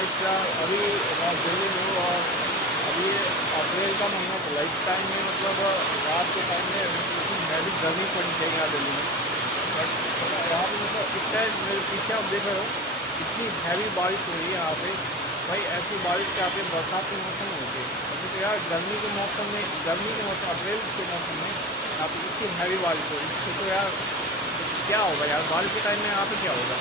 बारिश का अभी दिल्ली में और अभी अप्रैल का महीना चला, इस टाइम में मतलब रात के टाइम में इतनी हैवी गर्मी पड़नी चाहिए यहाँ दिल्ली में। बट यहाँ पे मतलब इस टाइम मेरे पीछे आप देख रहे हो, इतनी हैवी बारिश हो रही है यहाँ पे। भाई ऐसी बारिश क्या आती है बरसात के मौसम में होती है, अभी तो यार गर्मी के मौसम अप्रैल के मौसम में यहाँ पे इतनी हैवी बारिश हो रही है, इससे तो यार क्या होगा यार, बारिश के टाइम में यहाँ पे क्या होगा।